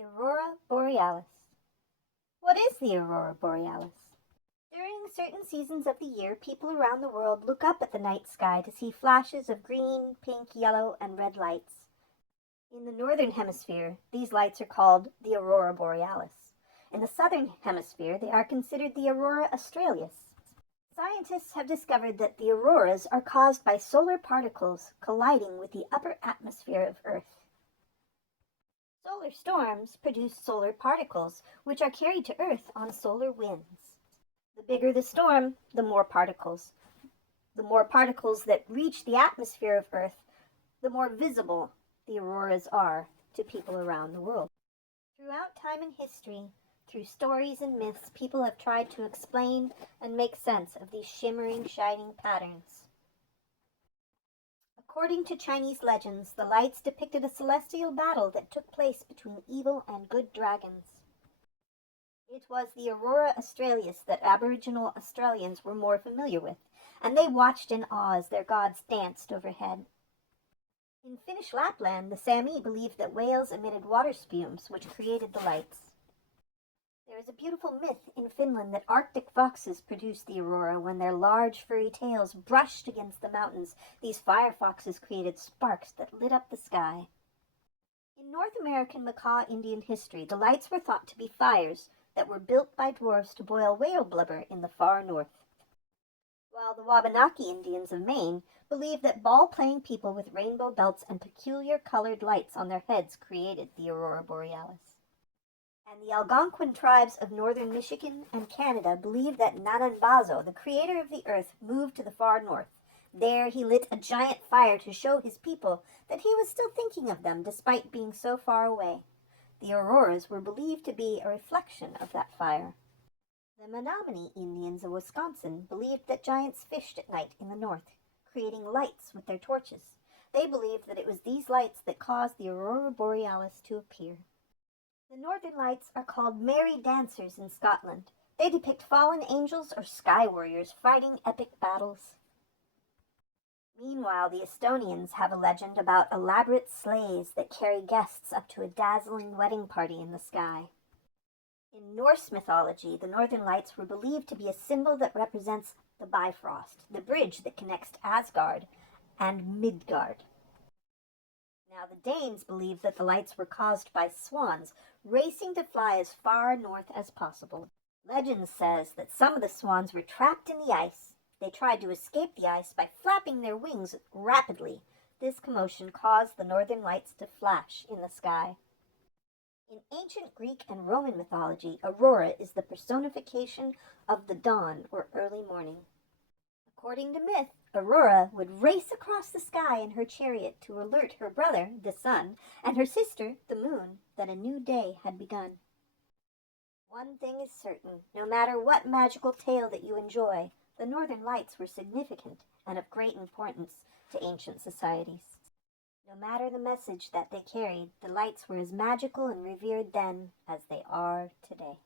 The Aurora Borealis. What is the Aurora Borealis? During certain seasons of the year, people around the world look up at the night sky to see flashes of green, pink, yellow, and red lights. In the northern hemisphere, these lights are called the Aurora Borealis. In the southern hemisphere, they are considered the Aurora Australis. Scientists have discovered that the auroras are caused by solar particles colliding with the upper atmosphere of Earth. Solar storms produce solar particles, which are carried to Earth on solar winds. The bigger the storm, the more particles. The more particles that reach the atmosphere of Earth, the more visible the auroras are to people around the world. Throughout time and history, through stories and myths, people have tried to explain and make sense of these shimmering, shining patterns. According to Chinese legends, the lights depicted a celestial battle that took place between evil and good dragons. It was the Aurora Australis that Aboriginal Australians were more familiar with, and they watched in awe as their gods danced overhead. In Finnish Lapland, the Sami believed that whales emitted water spumes, which created the lights. There is a beautiful myth in Finland that Arctic foxes produced the aurora when their large furry tails brushed against the mountains. These fire foxes created sparks that lit up the sky. In North American Makah Indian history, the lights were thought to be fires that were built by dwarves to boil whale blubber in the far north. While the Wabanaki Indians of Maine believed that ball-playing people with rainbow belts and peculiar colored lights on their heads created the Aurora Borealis. And the Algonquin tribes of northern Michigan and Canada believed that Nananbazo, the creator of the earth, moved to the far north. There he lit a giant fire to show his people that he was still thinking of them despite being so far away. The auroras were believed to be a reflection of that fire. The Menominee Indians of Wisconsin believed that giants fished at night in the north, creating lights with their torches. They believed that it was these lights that caused the Aurora Borealis to appear. The northern lights are called merry dancers in Scotland. They depict fallen angels or sky warriors fighting epic battles. Meanwhile, the Estonians have a legend about elaborate sleighs that carry guests up to a dazzling wedding party in the sky. In Norse mythology, the northern lights were believed to be a symbol that represents the Bifrost, the bridge that connects Asgard and Midgard. Now, the Danes believed that the lights were caused by swans racing to fly as far north as possible. Legend says that some of the swans were trapped in the ice. They tried to escape the ice by flapping their wings rapidly. This commotion caused the northern lights to flash in the sky. In ancient Greek and Roman mythology, Aurora is the personification of the dawn or early morning. According to myth, Aurora would race across the sky in her chariot to alert her brother, the sun, and her sister, the moon, that a new day had begun. One thing is certain, no matter what magical tale that you enjoy, the northern lights were significant and of great importance to ancient societies. No matter the message that they carried, the lights were as magical and revered then as they are today.